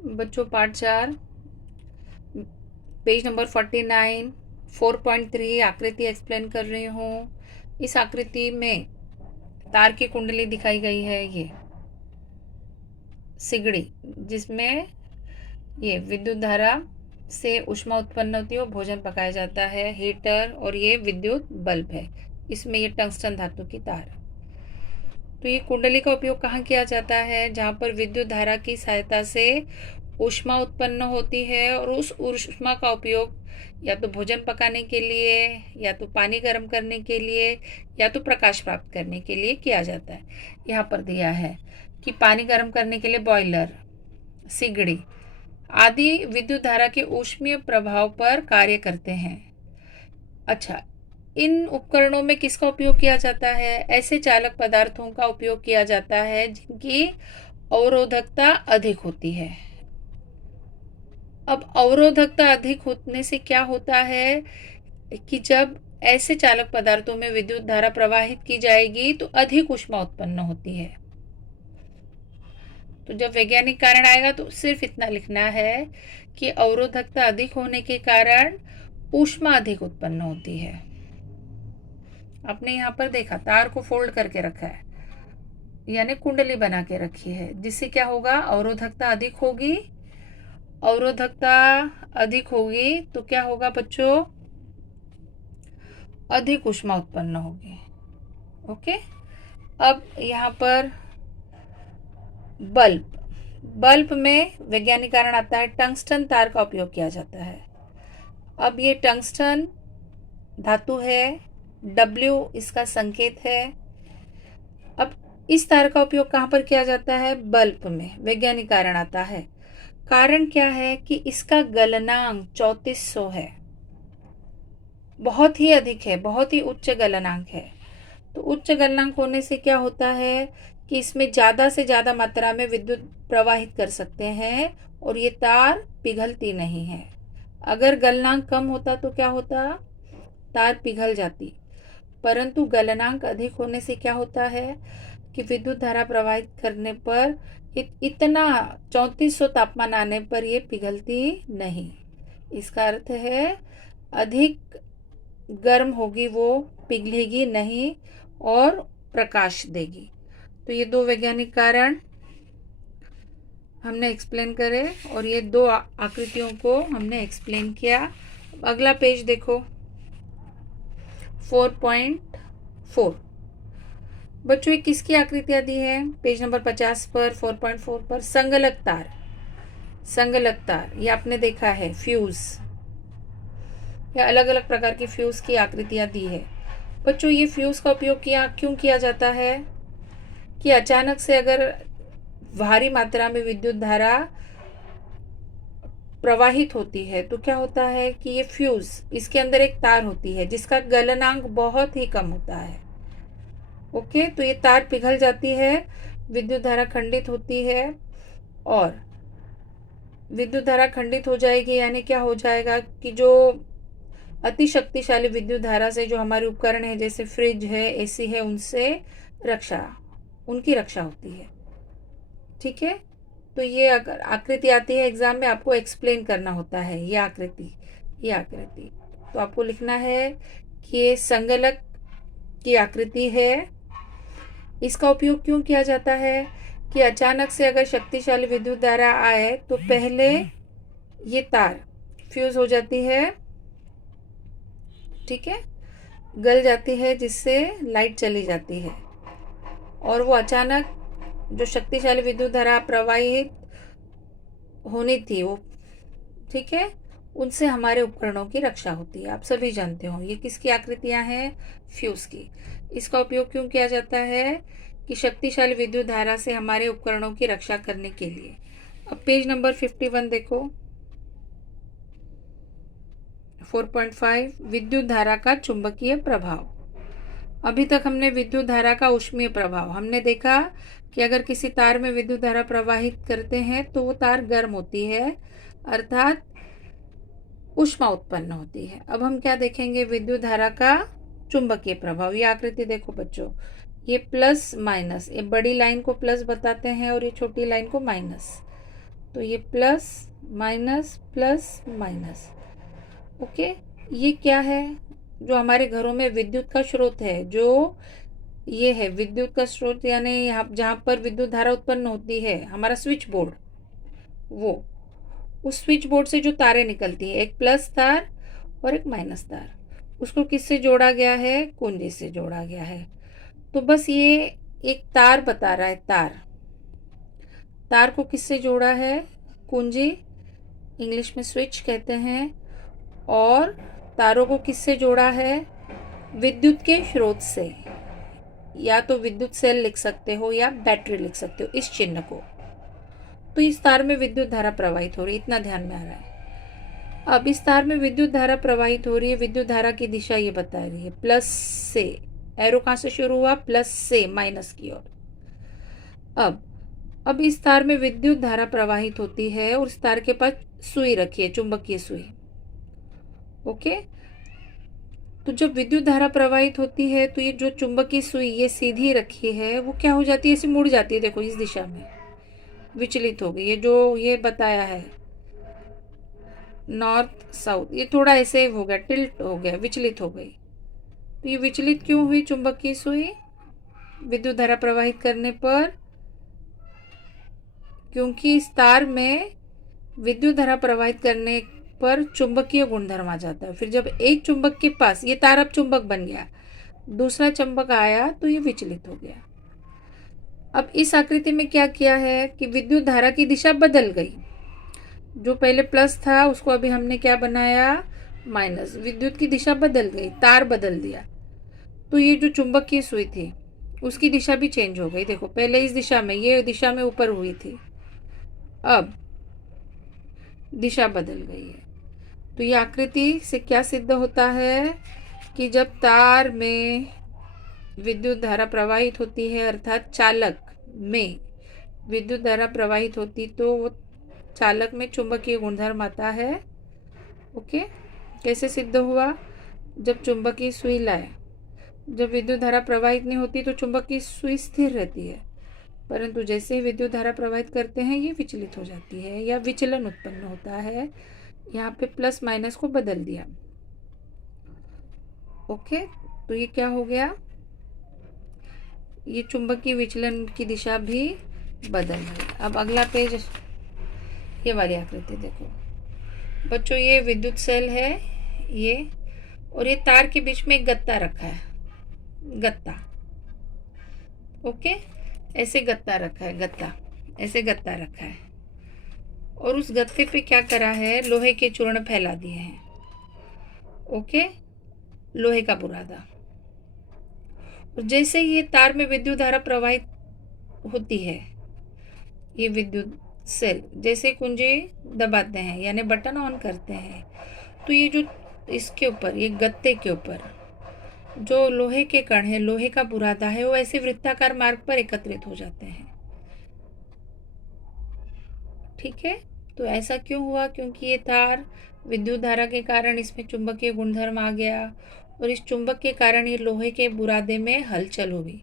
बच्चों part 4 page number 49 4.3 आकृति explain कर रही हूँ। इस आकृति में तार की कुंडली दिखाई गई है, ये सिगड़ी, जिसमें ये विद्युत धारा से ऊष्मा उत्पन्न होती है और भोजन पकाया जाता है, हीटर, और ये विद्युत बल्ब है। इसमें ये टंगस्टन धातु की तार है। तो ये कुंडली का उपयोग कहाँ किया जाता है? जहाँ पर विद्युत धारा की सहायता से ऊष्मा उत्पन्न होती है और उस ऊष्मा का उपयोग या तो भोजन पकाने के लिए, या तो पानी गर्म करने के लिए, या तो प्रकाश प्राप्त करने के लिए किया जाता है। यहाँ पर दिया है कि पानी गर्म करने के लिए बॉयलर, सिगड़ी आदि विद्युत धारा के ऊष्मीय प्रभाव पर कार्य करते हैं। अच्छा, इन उपकरणों में किसका उपयोग किया जाता है? ऐसे चालक पदार्थों का उपयोग किया जाता है जिनकी अवरोधकता अधिक होती है। अब अवरोधकता अधिक होने से क्या होता है कि जब ऐसे चालक पदार्थों में विद्युत धारा प्रवाहित की जाएगी तो अधिक ऊष्मा उत्पन्न होती है। तो जब वैज्ञानिक कारण आएगा तो सिर्फ इतना लिखना है कि अवरोधकता अधिक होने के कारण ऊष्मा अधिक उत्पन्न होती है। आपने यहाँ पर देखा, तार को फोल्ड करके रखा है, यानी कुंडली बना के रखी है, जिससे क्या होगा? अवरोधकता अधिक होगी। अवरोधकता अधिक होगी तो क्या होगा बच्चों? अधिक ऊष्मा उत्पन्न होगी। ओके। अब यहाँ पर बल्ब, बल्ब में वैज्ञानिक कारण आता है टंगस्टन तार का उपयोग किया जाता है। अब ये टंगस्टन धातु है, W इसका संकेत है। अब इस तार का उपयोग कहाँ पर किया जाता है? बल्ब में। वैज्ञानिक कारण आता है। कारण क्या है कि इसका गलनांक 3400 है, बहुत ही अधिक है, बहुत ही उच्च गलनांक है। तो उच्च गलनांक होने से क्या होता है कि इसमें ज़्यादा से ज़्यादा मात्रा में विद्युत प्रवाहित कर सकते हैं और ये तार पिघलती नहीं है। अगर गलनांक कम होता तो क्या होता? तार पिघल जाती। परंतु गलनांक अधिक होने से क्या होता है कि विद्युत धारा प्रवाहित करने पर इतना 3400 तापमान आने पर ये पिघलती नहीं। इसका अर्थ है अधिक गर्म होगी, वो पिघलेगी नहीं और प्रकाश देगी। तो ये दो वैज्ञानिक कारण हमने एक्सप्लेन करे और ये दो आकृतियों को हमने एक्सप्लेन किया। अगला पेज देखो, 4.4। बच्चों, ये किसकी आकृतियाँ दी है? पेज नंबर 50 पर 4.4 पर संगलक तार। संगलक तार ये आपने देखा है, फ्यूज या अलग अलग प्रकार की फ्यूज की आकृतियाँ दी है। बच्चों, ये फ्यूज का उपयोग क्यों किया जाता है कि अचानक से अगर भारी मात्रा में विद्युत धारा प्रवाहित होती है तो क्या होता है कि ये फ्यूज, इसके अंदर एक तार होती है जिसका गलनांक बहुत ही कम होता है। ओके, तो ये तार पिघल जाती है, विद्युत धारा खंडित होती है, और विद्युत धारा खंडित हो जाएगी यानी क्या हो जाएगा कि जो अति शक्तिशाली विद्युत धारा से जो हमारे उपकरण है, जैसे फ्रिज है, एसी है, उनकी रक्षा होती है। ठीक है। तो ये अगर आकृति आती है एग्जाम में, आपको एक्सप्लेन करना होता है ये आकृति। तो आपको लिखना है कि ये संगलक की आकृति है। इसका उपयोग क्यों किया जाता है कि अचानक से अगर शक्तिशाली विद्युत धारा आए तो पहले ये तार फ्यूज हो जाती है, ठीक है, गल जाती है, जिससे लाइट चली जाती है, और वो अचानक जो शक्तिशाली विद्युत धारा प्रवाहित होनी थी वो, ठीक है, उनसे हमारे उपकरणों की रक्षा होती है। आप सभी जानते हो ये किसकी आकृतियां हैं? फ्यूज की। इसका उपयोग क्यों किया जाता है कि शक्तिशाली विद्युत धारा से हमारे उपकरणों की रक्षा करने के लिए। अब पेज नंबर 51 देखो, 4.5 विद्युत धारा का चुंबकीय प्रभाव। अभी तक हमने विद्युत धारा का ऊष्मीय प्रभाव हमने देखा कि अगर किसी तार में विद्युत धारा प्रवाहित करते हैं तो वो तार गर्म होती है, अर्थात ऊष्मा उत्पन्न होती है। अब हम क्या देखेंगे? विद्युत धारा का चुंबकीय प्रभाव। ये आकृति देखो बच्चों, ये प्लस माइनस, ये बड़ी लाइन को प्लस बताते हैं और ये छोटी लाइन को माइनस। तो ये प्लस माइनस, ओके। ये क्या है? जो हमारे घरों में विद्युत का स्रोत है, जो ये है विद्युत का स्रोत, यानी यहाँ जहाँ पर विद्युत धारा उत्पन्न होती है, हमारा स्विच बोर्ड, वो उस स्विच बोर्ड से जो तारें निकलती है, एक प्लस तार और एक माइनस तार, उसको किससे जोड़ा गया है? कुंजी से जोड़ा गया है। तो बस ये एक तार बता रहा है, तार को किससे जोड़ा है? कुंजी, इंग्लिश में स्विच कहते हैं। और तारों को किससे जोड़ा है? विद्युत के स्रोत से। या तो विद्युत सेल लिख सकते हो या बैटरी लिख सकते हो इस चिन्ह को। तो इस तार में विद्युत धारा प्रवाहित हो रही है, इतना ध्यान में आ रहा है। अब इस तार में विद्युत धारा प्रवाहित हो रही है, विद्युत धारा की दिशा ये बता रही है प्लस से। एरो कहाँ से शुरू हुआ? प्लस से माइनस की ओर। अब इस तार में विद्युत धारा प्रवाहित होती है और इस तार के पास सुई रखी है, चुंबकीय सुई, ओके। तो जब विद्युत धारा प्रवाहित होती है तो ये जो चुंबकीय सुई ये सीधी रखी है, वो क्या हो जाती है? ऐसे मुड़ जाती है, देखो इस दिशा में विचलित हो गई। ये जो ये बताया है नॉर्थ साउथ, ये थोड़ा ऐसे हो गया, टिल्ट हो गया, विचलित हो गई। तो ये विचलित क्यों हुई चुंबकीय सुई विद्युत धारा प्रवाहित करने पर? क्योंकि इस तार में विद्युत धारा प्रवाहित करने पर चुंबकीय गुणधर्म आ जाता है। फिर जब एक चुंबक के पास, ये तार अब चुंबक बन गया, दूसरा चुंबक आया तो ये विचलित हो गया। अब इस आकृति में क्या किया है कि विद्युत धारा की दिशा बदल गई। जो पहले प्लस था उसको अभी हमने क्या बनाया? माइनस। विद्युत की दिशा बदल गई, तार बदल दिया। तो ये जो चुंबकीय सुई थी उसकी दिशा भी चेंज हो गई। देखो पहले इस दिशा में, ये दिशा में ऊपर हुई थी, अब दिशा बदल गई है। तो ये आकृति से क्या सिद्ध होता है कि जब तार में विद्युत धारा प्रवाहित होती है, अर्थात चालक में विद्युत धारा प्रवाहित होती, तो वो चालक में चुंबकीय गुणधर्म आता है, ओके। कैसे सिद्ध हुआ? जब चुंबकीय सुई लाए, जब विद्युत धारा प्रवाहित नहीं होती तो चुंबकीय सुई स्थिर रहती है, परंतु जैसे ही विद्युत धारा प्रवाहित करते हैं ये विचलित हो जाती है या विचलन उत्पन्न होता है। यहाँ पे प्लस माइनस को बदल दिया, ओके। तो ये क्या हो गया? ये चुंबकीय विचलन की दिशा भी बदल गई। अब अगला पेज, ये वाली आकृति देखो बच्चों, ये विद्युत सेल है ये, और ये तार के बीच में एक गत्ता रखा है, गत्ता, ओके। ऐसे गत्ता रखा है, गत्ता ऐसे गत्ता रखा है, और उस गत्ते पे क्या करा है? लोहे के चूर्ण फैला दिए हैं, ओके, लोहे का बुरादा। और जैसे ही ये तार में विद्युत धारा प्रवाहित होती है, ये विद्युत सेल जैसे कुंजी दबाते हैं यानी बटन ऑन करते हैं, तो ये जो इसके ऊपर, ये गत्ते के ऊपर जो लोहे के कण है, लोहे का बुरादा है, वो ऐसे वृत्ताकार मार्ग पर एकत्रित हो जाते हैं, ठीक है। तो ऐसा क्यों हुआ? क्योंकि ये तार विद्युत धारा के कारण इसमें चुंबकीय गुणधर्म आ गया, और इस चुंबक के कारण ये लोहे के बुरादे में हलचल हुई,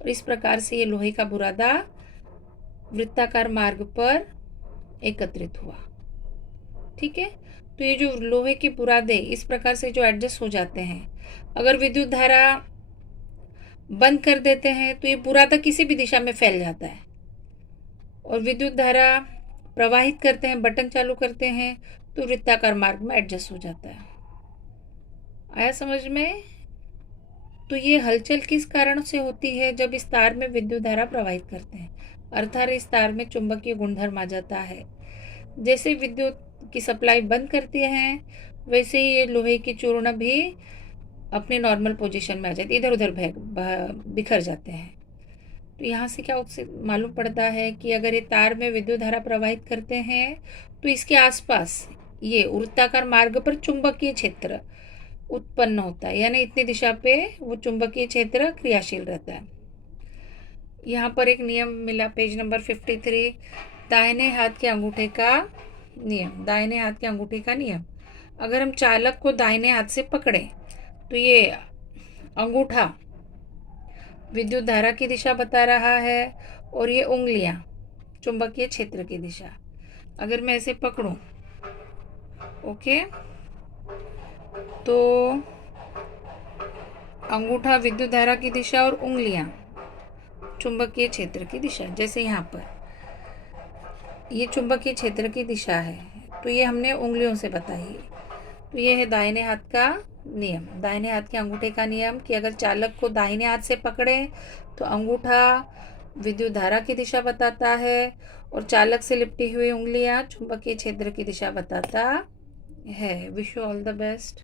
और इस प्रकार से ये लोहे का बुरादा वृत्ताकार मार्ग पर एकत्रित हुआ, ठीक है। तो ये जो लोहे के बुरादे इस प्रकार से जो एडजस्ट हो जाते हैं, अगर विद्युत धारा बंद कर देते हैं तो ये बुरादा किसी भी दिशा में फैल जाता है, और विद्युत धारा प्रवाहित करते हैं, बटन चालू करते हैं, तो वृत्ताकार मार्ग में एडजस्ट हो जाता है। आया समझ में? तो ये हलचल किस कारण से होती है? जब इस तार में विद्युत धारा प्रवाहित करते हैं, अर्थात इस तार में चुंबकीय गुणधर्म आ जाता है। जैसे विद्युत की सप्लाई बंद करती हैं, वैसे ही ये लोहे की चूर्ण भी अपने नॉर्मल पोजीशन में आ जाती है, इधर उधर बिखर जाते हैं। तो यहाँ से क्या उससे मालूम पड़ता है कि अगर ये तार में विद्युत धारा प्रवाहित करते हैं तो इसके आसपास ये वृत्ताकार मार्ग पर चुंबकीय क्षेत्र उत्पन्न होता है, यानी इतनी दिशा पे वो चुंबकीय क्षेत्र क्रियाशील रहता है। यहाँ पर एक नियम मिला, पेज नंबर 53, दाहिने हाथ के अंगूठे का नियम। दाहिने हाथ के अंगूठे का नियम, अगर हम चालक को दाहिने हाथ से पकड़ें तो ये अंगूठा विद्युत धारा की दिशा बता रहा है, और ये उंगलियां चुंबकीय क्षेत्र की दिशा। अगर मैं इसे पकड़ूं, ओके, तो अंगूठा विद्युत धारा की दिशा और उंगलियां चुंबकीय क्षेत्र की दिशा। जैसे यहाँ पर ये चुंबकीय क्षेत्र की दिशा है, तो ये हमने उंगलियों से बताई है। तो ये है दाहिने हाथ का नियम, दाहिने हाथ के अंगूठे का नियम कि अगर चालक को दाहिने हाथ से पकड़े तो अंगूठा विद्युत धारा की दिशा बताता है और चालक से लिपटी हुई उंगलियां चुंबकीय क्षेत्र की दिशा बताता है। Wish you all the best.